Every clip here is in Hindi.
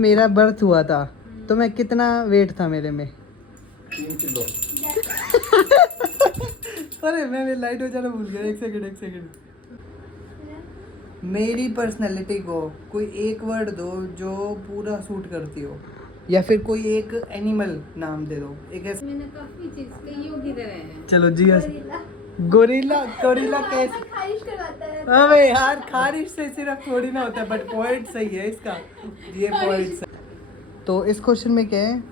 मेरा बर्थ हुआ था तो मैं कितना वेट था मेरे में? 3 किलो। अरे मैं लाइट हो जाना भूल गया। एक सेकंड। मेरी पर्सनैलिटी को कोई एक वर्ड दो जो पूरा सूट करती हो, या फिर कोई एक एनिमल नाम दे दो। एक ऐसा मैंने काफी चीज कई की तरह है। चलो जी। गोरिल्ला कैसे खारिश करवाता है? अबे यार, खारिश से सिर्फ थोड़ी ना होता है, बट पॉइंट सही है इसका। ये पॉइंट। तो इस क्वेश्चन में क्या है,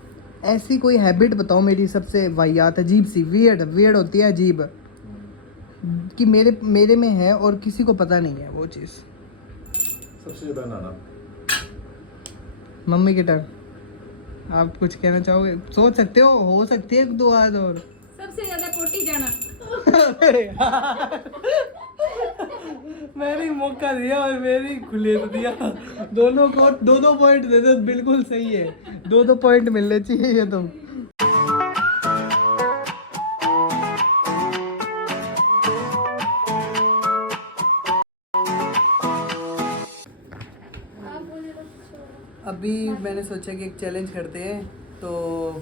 ऐसी कोई हैबिट बताओ मेरी सबसे वाहियात, अजीब सी, वियर्ड होती है, अजीब, कि मेरे में है और किसी को पता नहीं है वो चीज़। सबसे ज्यादा नाना। मम्मी के टर्न। आप कुछ कहना चाहोगे? सोच सकते हो सकती है एक दो बात और। सबसे ज्यादा पोटी जाना। मैंने मौका दिया और मेरी खुले दिया। दोनों को दो पॉइंट दे दो, बिल्कुल सही है। दो पॉइंट मिलने चाहिए ये तो। अभी मैंने सोचा कि एक चैलेंज करते हैं, तो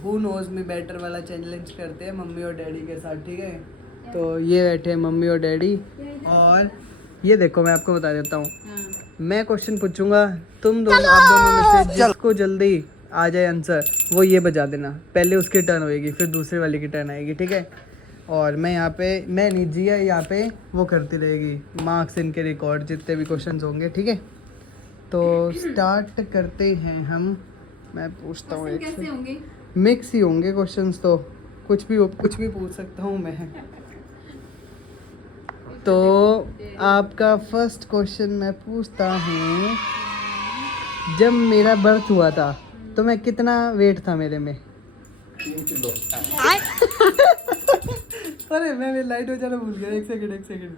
हु नोज मी बेटर वाला चैलेंज करते हैं मम्मी और डैडी के साथ, ठीक है? तो ये बैठे हैं मम्मी और डैडी, और ये देखो मैं आपको बता देता हूँ। मैं क्वेश्चन पूछूंगा, आप दोनों में से जिसको जल्दी आ जाए आंसर वो ये बजा देना। पहले उसकी टर्न होएगी, फिर दूसरे वाले की टर्न आएगी, ठीक है? और मैं यहाँ पे, मैं नहीं, जिया यहाँ पे वो करती रहेगी, मार्क्स इनके रिकॉर्ड जितने भी क्वेश्चन होंगे, ठीक है? तो स्टार्ट करते हैं हम। मैं पूछता हूँ, कैसे होंगे? मिक्स ही होंगे क्वेश्चंस, तो कुछ भी पूछ सकता हूँ मैं। तो आपका फर्स्ट क्वेश्चन मैं पूछता हूँ, जब मेरा बर्थ हुआ था तो मैं कितना वेट था मेरे में? 3 किलो। अरे मैं लाइट हो जाना भूल गया। एक सेकंड।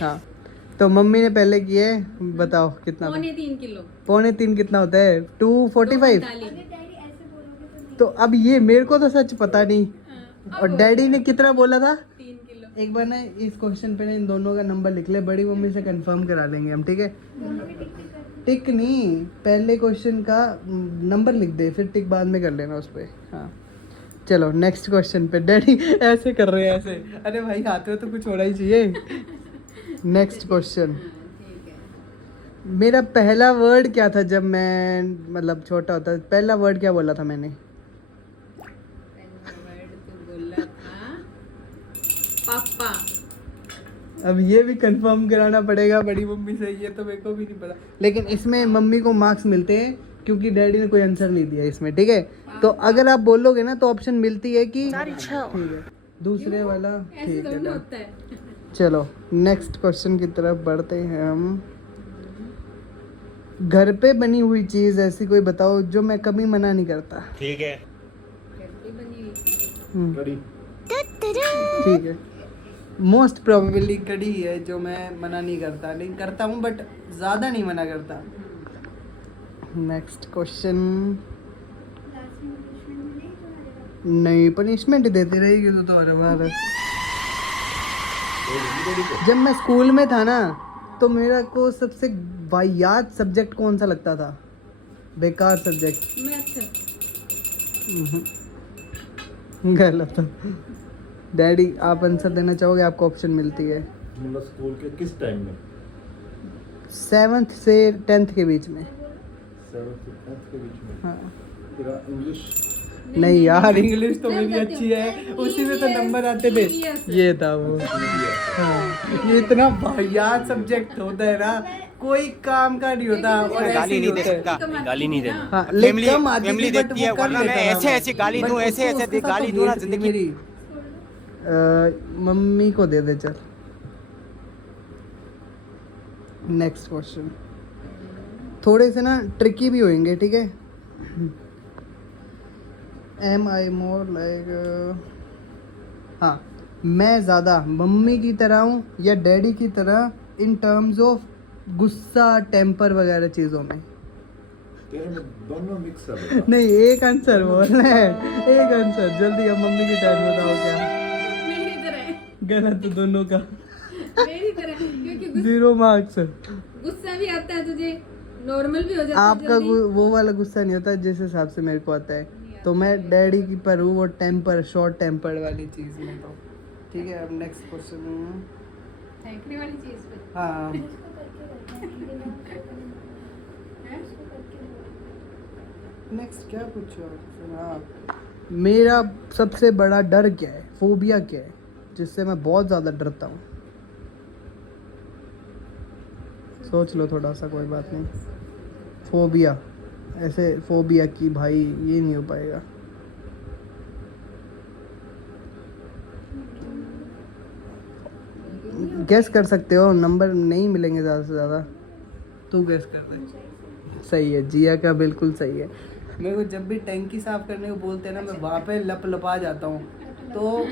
हाँ, तो मम्मी ने पहले किए, बताओ कितना? 3.25 किलो। 3.25 कितना होता है? 245। तो अब ये मेरे को तो सच पता नहीं, और डैडी ने कितना बोला था? 3 किलो। एक बार ना इस क्वेश्चन पे ना इन दोनों का नंबर लिख ले, बड़ी मम्मी से कंफर्म करा लेंगे हम, ठीक है? टिक नहीं, पहले क्वेश्चन का नंबर लिख दे, फिर टिक बाद में कर लेना उस पर। हाँ चलो नेक्स्ट क्वेश्चन पे। डैडी ऐसे कर रहे हैं, ऐसे। अरे भाई आते हो तो कुछ होना ही चाहिए। नेक्स्ट क्वेश्चन, मेरा पहला वर्ड क्या था जब मैं मतलब छोटा होता? पहला वर्ड क्या बोला था मैंने? पहला वर्ड तो बोला था पापा। अब ये भी कंफर्म कराना पड़ेगा बड़ी मम्मी से, ये तो मेरे को भी नहीं पता। लेकिन इसमें मम्मी को मार्क्स मिलते हैं क्योंकि डैडी ने कोई आंसर नहीं दिया इसमें, ठीक है? तो अगर आप बोलोगे ना तो ऑप्शन मिलती है कि ठीक है, दूसरे वाला ठीक है, होता है। चलो नेक्स्ट क्वेश्चन की तरफ बढ़ते हैं हम। घर पे बनी हुई चीज ऐसी कोई बताओ जो मैं कभी मना नहीं करता। ठीक है। घर पे बनी हुई कड़ी। ठीक है, मोस्ट प्रोबेबली कड़ी है जो मैं मना नहीं करता हूँ, बट ज़्यादा नहीं मना करता। नेक्स्ट क्वेश्चन, नहीं पनिशमेंट देती रहेगी तो हर बार। जब मैं स्कूल में था ना तो मेरा को सबसे वाहियात सब्जेक्ट कौन सा लगता था? बेकार सब्जेक्ट। गलत। डैडी आप आंसर देना चाहोगे? आपको ऑप्शन मिलती है। मतलब स्कूल के किस टाइम में? 7th से 10th के बीच में। 7th से 10th के बीच में। हाँ। तेरा इंग्लिश? नहीं यार, इंग्लिश तो मेरी अच्छी है, उसी में तो नंबर आते थे। ये था वो। हाँ, ये इतना वाहियात सब्जेक्ट होता है ना, कोई काम का नहीं होता। और गाली नहीं दे सकता, गाली नहीं देना। हाँ, फैमिली देती है, वरना मैं ऐसे गाली दूं, ऐसे गाली दूं ना जिंदगी मेरी। मम्मी को दे दे चल। नेक्स्ट क्वेश्चन थोड़े से ना ट्रिकी भी होंगे, ठीक है? एम आई मोर लाइक, हाँ, मैं ज़्यादा मम्मी की तरह हूँ या डैडी की तरह इन टर्म्स ऑफ गुस्सा, टेम्पर वगैरह चीज़ों में? तेरे में दोनों मिक्स है। नहीं, एक आंसर बोलना है, एक आंसर जल्दी। अब मम्मी की टर्न बताओ क्या? मेरी तरह। गलत दोनों का। मेरी तरह, क्योंकि 0 मार्क्स। गुस्सा भी आता है तुझे, नॉर्मल भी हो जाता है आपका जल्दी। वो वाला गुस्सा नहीं होता जिस हिसाब से मेरे को आता है, तो मैं डैडी की पर हूँ, वो टेम्पर शॉर्ट टेम्पर्ड वाली चीज़ में। तो ठीक है, अब नेक्स्ट क्वेश्चन। फेंकने वाली चीज पे हाँ, नेक्स्ट क्या पूछो? हाँ, मेरा सबसे बड़ा डर क्या है, फोबिया क्या है, जिससे मैं बहुत ज़्यादा डरता हूँ? सोच लो थोड़ा सा, कोई बात नहीं। फोबिया, ऐसे फोबिया की भाई ये नहीं हो पाएगा। गैस कर सकते हो, नंबर नहीं मिलेंगे ज़्यादा से ज़्यादा। तू गैस कर दे। सही है, जिया का बिल्कुल सही है। मेरे को जब भी टैंकी साफ करने को बोलते हैं ना, मैं वहाँ पे लपा जाता हूँ। तो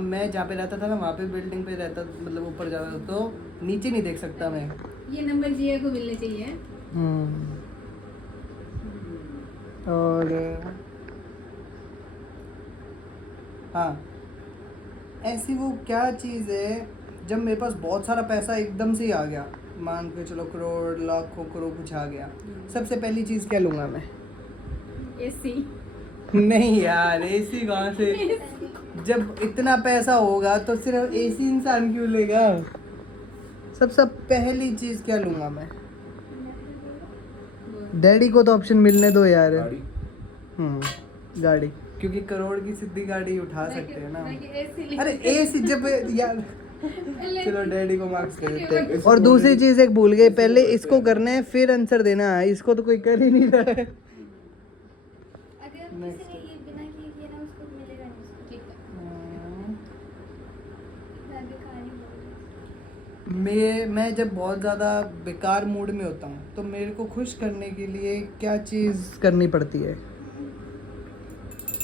मैं जहाँ पे रहता था ना, वहाँ पे बिल्डिंग पे रहता, मतलब ऊपर जाता था, तो नीचे नहीं देख सकता मैं। ये नंबर जिया को मिलने चाहिए। और हाँ, ऐसी वो क्या चीज़ है जब मेरे पास बहुत सारा पैसा एकदम से ही आ गया, मान के चलो करोड़ लाखों करोड़ कुछ आ गया, सबसे पहली चीज़ क्या लूँगा मैं? एसी। नहीं यार, एसी कहाँ से? जब इतना पैसा होगा तो सिर्फ एसी इंसान क्यों लेगा? सबसे पहली चीज़ क्या लूँगा मैं? डैडी को तो ऑप्शन मिलने दो यार। गाड़ी। गाड़ी, क्योंकि करोड़ की सीधी गाड़ी उठा सकते हैं ना। एसी अरे एसी जब यार, चलो डैडी को मार्क्स कर देते हैं। ऐसे और बोलने दूसरी की- चीज़ एक भूल गए, पहले ऐसे इसको बोलते हैं। करना है फिर आंसर देना है, इसको तो कोई कर ही नहीं रहा है। अगर किसी ने ये बिना किए किया ना, उसको मिलेगा नहीं उसको। ठीक है। मैं बेकारी बोल रही हूँ। मैं जब बहुत ज़्यादा बेकार मूड में होता हूँ, तो मेरे को खुश करने के लिए क्या चीज़ करनी पड़ती है?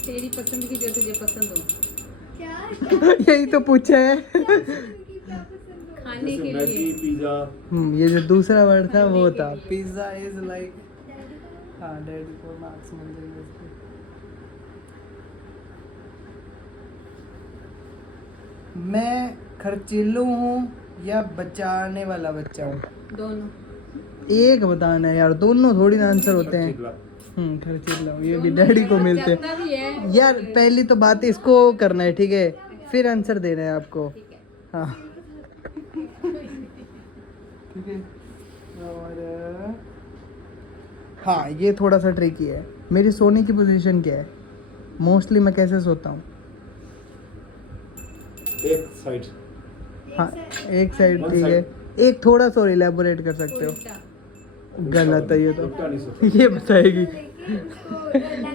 तेरी पसंद की जो तुझे पसंद हो क्या यही तो पूछा है। क्या पसंद हो? खाने जैसे के मैगी, लिए। पिज्जा। ये जो दूसरा वर्ड था वो खाने के था लिए। Pizza is like. डैडी को हाँ, डैडी को मार्क्स मिल जाएंगे इसके। मैं खर्चीलू हूँ या बचाने वाला बच्चा हूँ? दोनों। एक बताना है यार, दोनों थोड़ी ना आंसर होते हैं। चिल्ला। खर्चीला हूँ, ये भी दोनों डैडी को यार, मिलते हैं। बचाता भी है। यार पहली तो बात इसको करना है, ठीक है, फिर आंसर देना है आपको। ठीक है। हाँ ठीक है। और हाँ, ये थोड़ा सा ट्रिकी है। मेरी सोने की पोजीशन क्या है? मोस्टली मैं कैसे सोता हूँ? एक साइड। हाँ, एक साइड, One ठीक है। एक थोड़ा सा इलेबोरेट कर सकते हो? उल्टा। गलत है ये तो। उल्टा नहीं सोचता। ये बताएगी। लेके उसको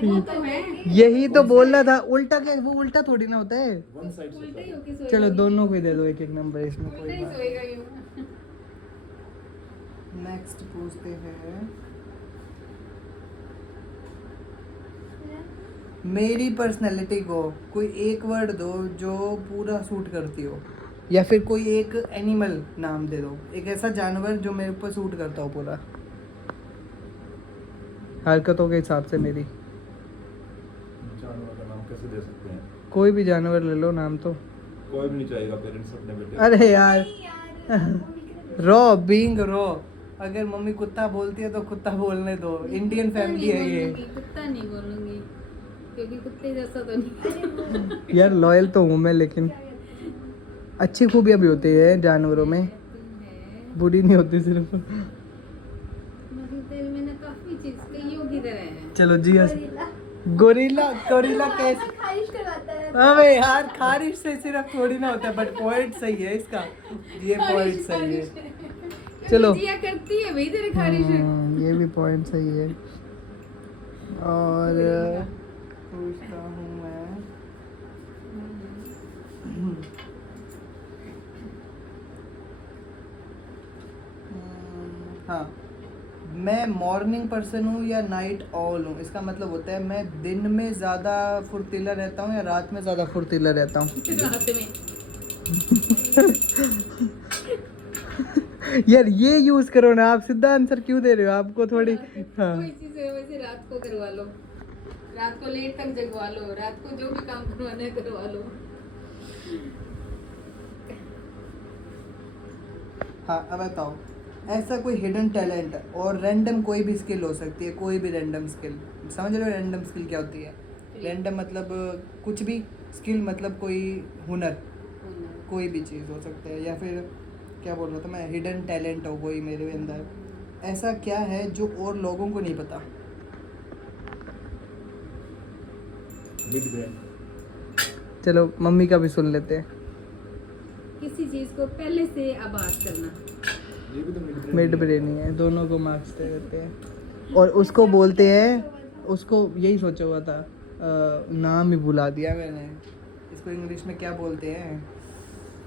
वो तो है। यही तो बोलना था। उल्टा क्या, वो उल्टा थोड़ी ना होता है। वन साइड उल्टा ही सोचता होके सोएगा। चलो दोनों को ही दे दो एक एक नंबर, इसमें उल्टा कोई ही बात। सोएगा यूं। नेक्स्ट पूछते हैं, मेरी पर्सनैलिटी को कोई एक वर्ड दो जो पूरा सूट करती हो, या फिर कोई एक एनिमल नाम दे दो, एक ऐसा जानवर जो मेरे ऊपर सूट करता हो पूरा, हरकतों के हिसाब से मेरी। जानवर का नाम कैसे दे सकते हैं? कोई भी जानवर ले लो नाम तो। कोई भी नहीं चाहेगा पेरेंट्स अपने बेटे को। अरे यार, यार रॉ, बीइंग रॉ। अगर मम्मी कुत्ता बोलती है तो कुत्ता बोलने दो, इंडियन कुत्ता फैमिली नहीं है ये। बोलूंगी, कुत्ता नहीं बोलूंगी, क्योंकि कुत्ते जैसा तो नहीं। यार लॉयल तो हूँ मैं, लेकिन अच्छी खूबियाँ भी होती है जानवरों में, बुरी नहीं होती सिर्फ। मतलब तेरे मैंने काफी चीज कईयों की तरह है। चलो जी, गोरिल्ला। गोरिल्ला कैसे? खारिश करवाता है। अबे यार, खारिश से सिर्फ थोड़ी ना होता है, बट पॉइंट सही है इसका, ये पॉइंट सही है। चलो। जिया करती है भाई तेरे खारिश। ये भी पॉइंट सही है। और पूछता हूँ मैं, हाँ, मैं मॉर्निंग पर्सन हूँ या नाइट ऑल हूँ? इसका मतलब होता है मैं दिन में ज़्यादा फुर्तीला रहता हूँ या रात में ज़्यादा फुर्तीला रहता हूँ? रात में। यार ये यूज़ करो ना, आप सीधा आंसर क्यों दे रहे हो? आपको थोड़ी हाँ, कोई चीज है वैसे रात को करवा लो, रात को लेट तक जगवा लो, रात को जो भी काम करवाना है करवा लो। हाँ, अब बताओ, ऐसा कोई हिडन टैलेंट और रैंडम कोई भी स्किल हो सकती है, कोई भी रैंडम स्किल। समझ रहे हो रैंडम स्किल क्या होती है? रैंडम मतलब कुछ भी, स्किल मतलब कोई हुनर, कोई भी चीज़ हो सकता है। या फिर क्या बोल रहा था मैं, हिडन टैलेंट हो कोई मेरे अंदर। ऐसा क्या है जो और लोगों को नहीं पता? Mid brain. चलो मम्मी का भी सुन लेते हैं। किसी चीज को पहले से आभास करना। ये भी तो मिड ब्रेन ही है, दोनों को मार्क्स दे देते हैं। और उसको बोलते हैं, उसको यही सोचा हुआ था, नाम ही भुला दिया मैंने। इसको इंग्लिश में क्या बोलते हैं?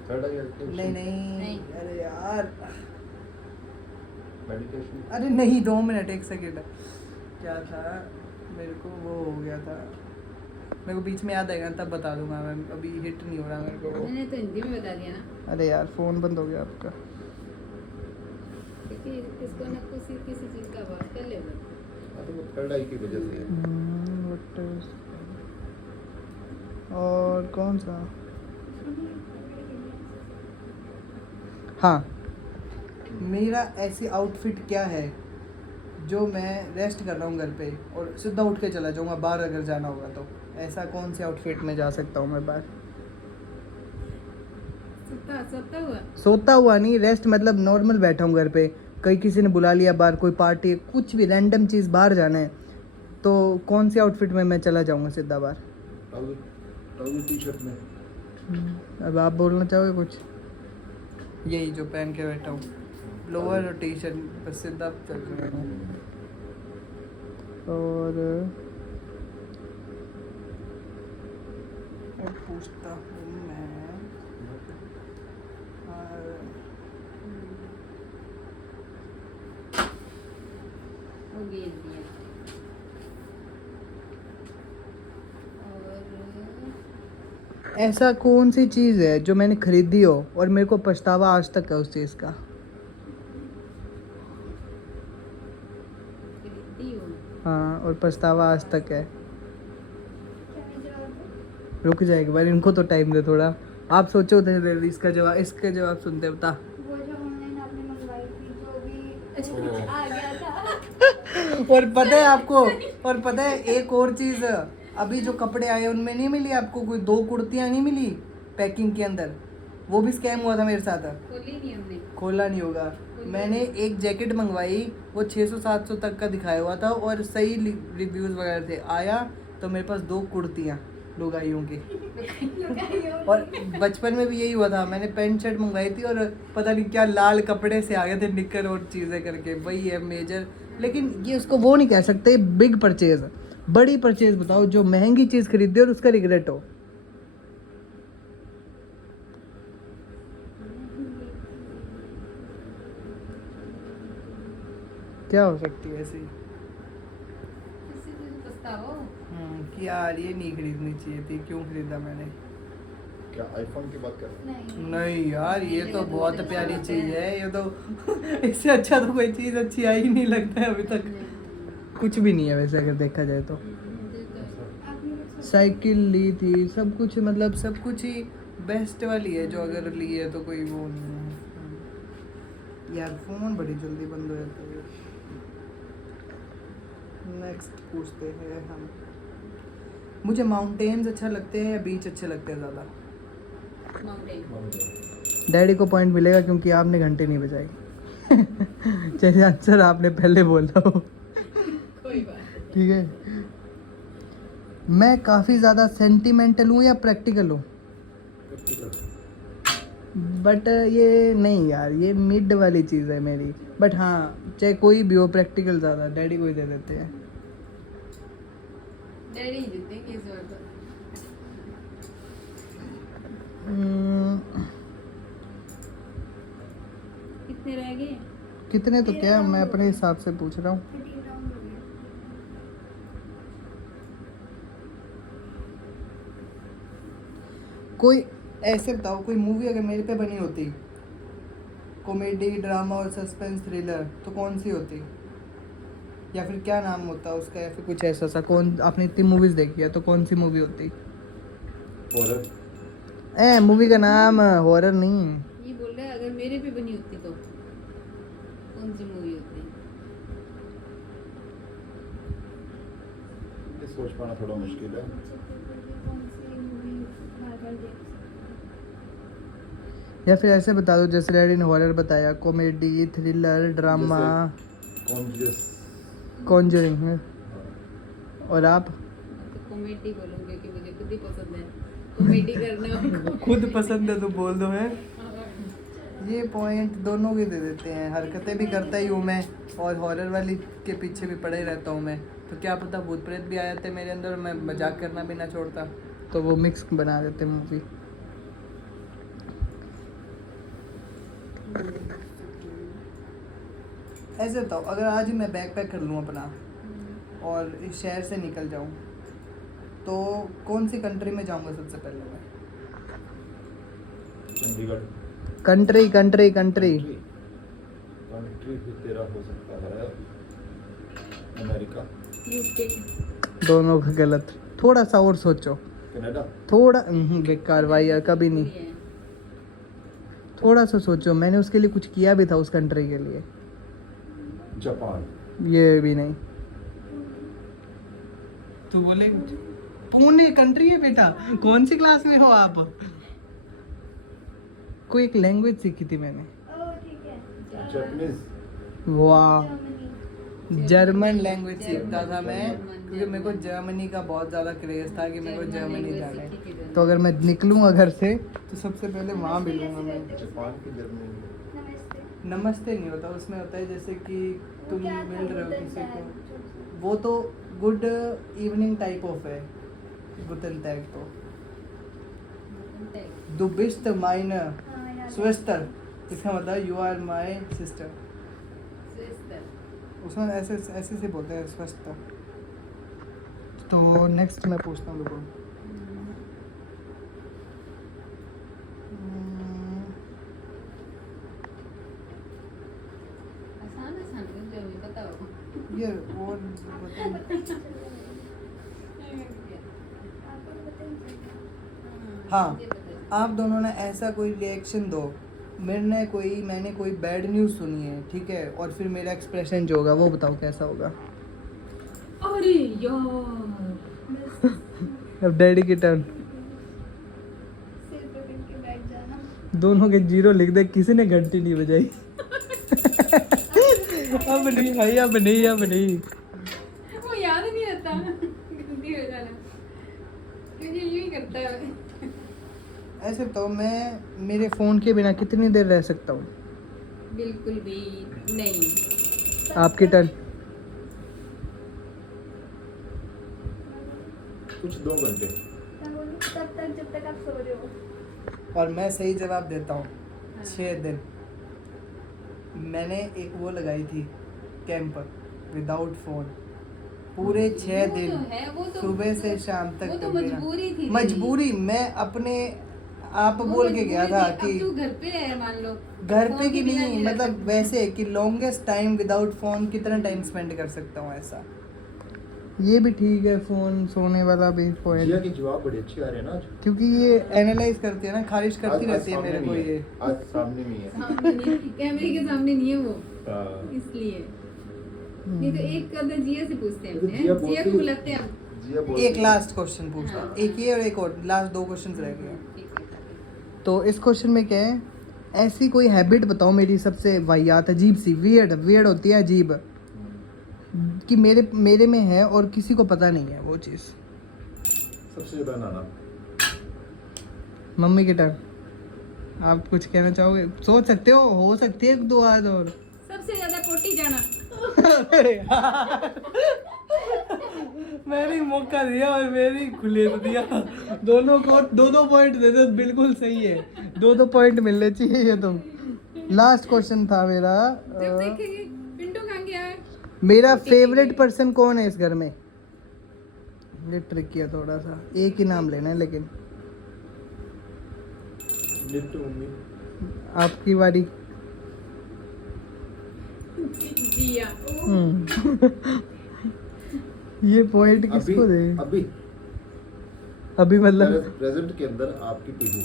थर्ड आई नहीं नहीं, नहीं। अरे यार, मेडिटेशन। अरे नहीं, 2 मिनट 1 सेकेंड। क्या था, मेरे को वो हो गया था, मेरे को बीच में याद आएगा तब बता दूंगा मैं, अभी हिट नहीं हो रहा मेरे को। मैंने तो हिंदी में बता दिया ना, अरे यार फ़ोन बंद हो गया आपका। क्योंकि इसको ना किसी चीज का आभास कर लेगा। हाँ तो वो थर्ड आई की वजह से है। और कौन सा, हाँ, मेरा ऐसी आउटफिट क्या है जो मैं रेस्ट कर रहा हूँ घर पे और सीधा उठ के चला जाऊँगा बाहर अगर जाना होगा तो? ऐसा कौन सी आउटफिट में जा सकता हूँ मैं बाहर? सोता हुआ। सोता हुआ नहीं, रेस्ट मतलब नॉर्मल बैठा हूँ घर पे, कहीं किसी ने बुला लिया बाहर, कोई पार्टी, कुछ भी रैंडम चीज़, बाहर जाना है तो कौन सी आउटफिट में मैं चला जाऊँगा सीधा बाहर? ट्राउजर टी शर्ट में। अब आप बोलना चाहोगे कुछ? यही जो पहन के बैठा हूँ, लोअर और टी शर्ट, बस सीधा चल रहा हूँ। और पूछता हूँ मैं, वो गेंद दिया। और ऐसा कौन सी चीज़ है जो मैंने खरीदी हो और मेरे को पछतावा आज तक है उस चीज़ का? खरीदी हो। हाँ, और पछतावा आज तक है। क्या मैं जवाब दूँ? रुक जाएगा भाई, इनको तो टाइम दे थोड़ा। आप सोचो तो इसका जवाब, इसका जवाब सुनते बता। वो जो ऑनलाइन आपने मंगवाई थी, जो भी अच्छा। आ गया था। और पता है आपको, और पता है एक और चीज़, अभी जो कपड़े आए उनमें नहीं मिली आपको, कोई 2 कुर्तियाँ नहीं मिली पैकिंग के अंदर? वो भी स्कैम हुआ था मेरे साथ। खोली नहीं हमने। खोला नहीं होगा। मैंने एक जैकेट मंगवाई, वो 600-700 तक का दिखाया हुआ था और सही रिव्यूज़ वगैरह थे। आया तो मेरे पास 2 कुर्तियाँ लुगाइयों की। और बचपन में भी यही हुआ था, मैंने पैंट शर्ट मंगवाई थी और पता नहीं क्या लाल कपड़े से आ गए थे निक्कर और चीज़ें करके। वही है मेजर, लेकिन ये उसको वो नहीं कह सकते बिग परचेज। बड़ी परचेज बताओ जो महंगी चीज़ खरीदे और उसका रिग्रेट हो। क्या हो सकती है ऐसी? किसी चीज को पछतावा हो। कि यार ये नहीं खरीदनी चाहिए थी, क्यों खरीदा मैंने? क्या आईफोन की बात कर रहे हैं? नहीं नहीं यार, ये तो बहुत प्यारी चीज़ है, ये तो इससे अच्छा तो कोई चीज़ अच्छी आई ही नहीं लगता है अभी तक। कुछ भी नहीं है वैसे अगर देखा जाए तो। आपने कुछ साइकिल ली थी, सब कुछ, मतलब सब कुछ ही बेस्ट वाली है जो अगर ली है तो कोई वो नहीं है। यार फ़ोन बड़ी जल्दी बंद हो जाता है। नेक्स्ट पूछते हैं हम। मुझे माउंटेन्स अच्छा लगते हैं या बीच अच्छे लगते हैं ज़्यादा? माउंटेन। डैडी को पॉइंट मिलेगा क्योंकि आपने घंटे नहीं बजाई। चलिए आंसर आपने पहले बोला हो। कोई बात नहीं। ठीक है। मैं काफ़ी ज़्यादा सेंटिमेंटल हूँ या प्रैक्टिकल हूँ? बट ये नहीं यार, ये मिड वाली चीज़ है मेरी। बट हाँ, चाहे कोई भी हो, प्रैक्टिकल ज़्यादा डैडी को ही दे देते हैं। डैडी ही जीतेंगे इस बार तो। कितने रह गए? कितने तो क्या, मैं अपने हिसाब से पूछ रहा हूँ। 13 राउंड हो गया। कोई ऐसे बताओ, कोई मूवी अगर मेरे पे बनी होती, कॉमेडी, ड्रामा और सस्पेंस थ्रिलर, तो कौन सी होती? या फिर क्या नाम होता उसका, या फिर कुछ ऐसा सा? कौन, आपने इतनी मूवीज़ देखी है तो कौन सी मूवी होती? हॉरर। मूवी का नाम हॉरर नहीं। ये बोल रहा है अगर मेरे पे बनी होती तो कौन सी मूवी होती है? ये सोच पाना थोड़ा मुश्किल है। कौन सी मूवी बार-बार देख सकते या फिर ऐसे बता दो जैसे डैडी ने हॉरर बताया, comedy, thriller, drama, conscious. Conjuring है। और आप? मैं तो कॉमेडी बोलूँगी कि मुझे खुद ही पसंद है कॉमेडी करना। खुद पसंद है तो बोल दो है। ये पॉइंट दोनों के दे देते हैं। हरकतें भी करता ही हूँ मैं और हॉरर वाली के पीछे भी पड़े रहता हूँ मैं। तो क्या पता भूत प्रेत भी आ जाते मेरे अंदर और मैं मजाक करना भी ना छोड़ता, तो वो मिक्स बना देते मूवी। ऐसे बताओ, अगर आज ही मैं बैग पैक कर लूँ अपना और इस शहर से निकल जाऊँ तो कौन सी कंट्री में जाऊँगा सबसे पहले मैं? Chandigarh. Country country country country फिर तेरा हो सकता है अमेरिका, यूके। दोनों का गलत। थोड़ा सा और सोचो, कनाडा। थोड़ा बेकार भाई यार, कभी नहीं। थोड़ा सा सोचो, मैंने उसके लिए कुछ किया भी था उस कंट्री के लिए। जापान। ये भी नहीं। तो बोले पुणे कंट्री है बेटा। कौन सी क्लास में हो आप? कोई एक लैंग्वेज सीखी थी मैंने। ओह ठीक है। जापानीज। वाह, जर्मनी। जर्मन लैंग्वेज सीखता था मैं, क्योंकि मेरे को जर्मनी का बहुत ज़्यादा क्रेज था कि मेरे को जर्मनी जाना है। तो अगर मैं निकलूँगा घर से तो सबसे पहले वहाँ मिलूँगा मैं। जापान की जर्मनी। नमस्ते। नमस्ते नहीं होता उसमें, होता है जैसे कि वो तुम क्या था? मिल रहे हो गुड किसी एंड को, बैड। वो तो गुड इवनिंग टाइप ऑफ है। गुतन टैग तो दु बिस्ट माइन हाँ, याद है। स्वेस्टर, इसका मतलब यू आर माई सिस्टर। उसमें ऐसे ऐसे से बोलते हैं स्वेस्टर। तो नेक्स्ट मैं पूछता हूँ रुको। आसान आसान कुछ जो भी बताओ। ये और बताइए। आपको तो पता ही चला। हाँ, ये बताइए। आप दोनों ने ऐसा कोई रिएक्शन दो, मैंने कोई बैड न्यूज़ सुनी है, ठीक है, और फिर मेरा एक्सप्रेशन जो होगा वो बताओ कैसा होगा। अरे यार, अब डैडी की टर्न। सिर पकड़ के बैठ जाना। दोनों के जीरो लिख दे, किसी ने घंटी नहीं बजाई। अब नहीं भाई, अब नहीं, अब नहीं। वो याद नहीं रहता गलती हो जाना, क्योंकि यूं ही करता है। ऐसे बताओ, मैं मेरे फ़ोन के बिना कितनी देर रह सकता हूँ? बिल्कुल भी नहीं। आपकी टर्न। कुछ 2 घंटे। मैं बोलूँ तब तक जब तक आप सो रहे हो। और मैं सही जवाब देता हूँ, 6 दिन। मैंने एक वो लगाई थी कैंप विदाउट फ़ोन, पूरे 6 वो तो दिन है, वो तो सुबह से शाम तक। वो तो कभी ना- मजबूरी थी तेरी। मजबूरी, मैं अपने आप वो बोल के गया मजबूरी था थी। कि अब तू घर पे है मान लो, घर फोन पे के की बिना नहीं, रह मतलब सकता। वैसे कि लॉन्गेस्ट टाइम विदाउट फ़ोन कितना टाइम स्पेंड कर सकता हूँ ऐसा। ये भी ठीक है, फ़ोन सोने वाला भी जिया पॉइंट, के जवाब बड़े अच्छे आ रहे हैं ना आज। क्योंकि ये एनालाइज करती है ना, खारिज करती आज रहती है सामने मेरे को नहीं है। ये। आज सामने नहीं है। सामने नहीं, कैमरे के सामने नहीं है वो, हाँ। इसलिए। नहीं तो एक कदर जिया से पूछते हैं तो अपने, जिया जिया बोलती- को बुलाते हैं हम। जिया बोलती एक है। लास्ट क्वेश्चन पूछता हूँ, हाँ। एक ये और एक और, लास्ट 2 क्वेश्चन रह गए। ठीक है। तो इस क्वेश्चन में क्या है, ऐसी कोई हैबिट बताओ मेरी सबसे वाहियात, अजीब सी, वियर्ड होती है, अजीब, कि मेरे में है और किसी को पता नहीं है वो चीज़। सबसे ज्यादा नाना। मम्मी की टर्न। आप कुछ कहना चाहोगे? सोच सकते हो सकती है 2 आज और। सबसे ज्यादा पोटी जाना। मैंने मौका दिया और मेरी खुले दिया। दोनों को 2-2 पॉइंट दे दो, बिल्कुल सही है। 2-2 पॉइंट मिलने चाहिए ये तुम। लास्ट क्वेश्चन था मेरा, जब देखेंगे पिंटू कहाँ गया है? मेरा फेवरेट पर्सन कौन है इस घर में? ये ट्रिक किया थोड़ा सा, एक ही नाम लेना है लेकिन। लिट्टू मम्मी। आपकी बारी। जिया। ये पॉइंट अभी किसको दे? अभी अभी मतलब प्रेजेंट के अंदर आपकी पीहू।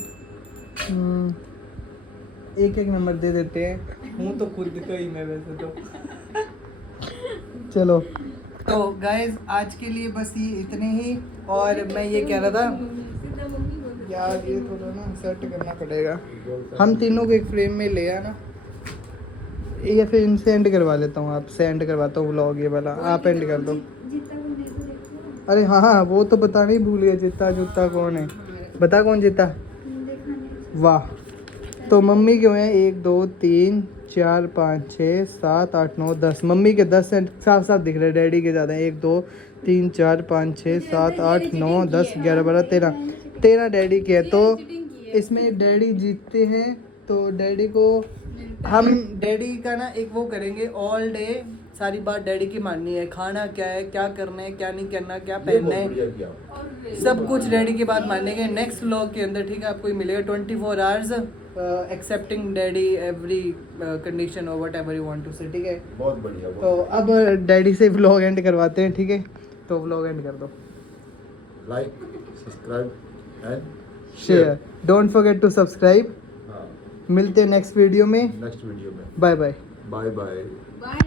एक एक नंबर दे देते हैं। हूँ तो खुद का ही मैं वैसे तो। चलो तो गाइज आज के लिए बस ये इतने ही। और मैं ये कह रहा था सीधा मम्मी बोल यार ये थोड़ा ना सेट करना पड़ेगा। हम तीनों को एक फ्रेम में ले आना, या फिर इनसे एंड करवा लेता हूँ। आप सेंड करवाता हूँ व्लॉग ये वाला, आप एंड कर दो। जीता को देखो अरे हाँ हाँ वो तो बताना ही भूल गया। जीता जूता कौन है, बता कौन जीता। देखना नहीं। वाह। तो मम्मी क्यों है 1 2 3 4 5 6 7 8 9 10। मम्मी के 10 सेंट साफ साफ दिख रहे हैं, डैडी के ज़्यादा है। 1 2 3 4 5 6 7 8 9 10 11 12 13 डैडी के है। तो इसमें डैडी जीतते हैं तो डैडी को हम डैडी का ना एक वो करेंगे ऑल डे। सारी बात डैडी की माननी है, खाना क्या है, क्या करना है, क्या नहीं करना, क्या ये पहनना बहुत है, बढ़िया किया। सब कुछ डैडी की बात मानेंगे। नेक्स्ट व्लॉग के अंदर ठीक है, आपको ये मिलेगा 24 hours excepting daddy every condition और whatever you want to say. ठीक है, बहुत बढ़िया। तो अब डैडी से व्लॉग एंड करवाते हैं। ठीक है, तो व्लॉग एंड कर दो। Like, subscribe and share, don't forget to subscribe. हाँ, मिलते हैं नेक्स्ट वीडियो में। नेक्स्ट वीडियो में। Bye bye. Bye bye. Bye.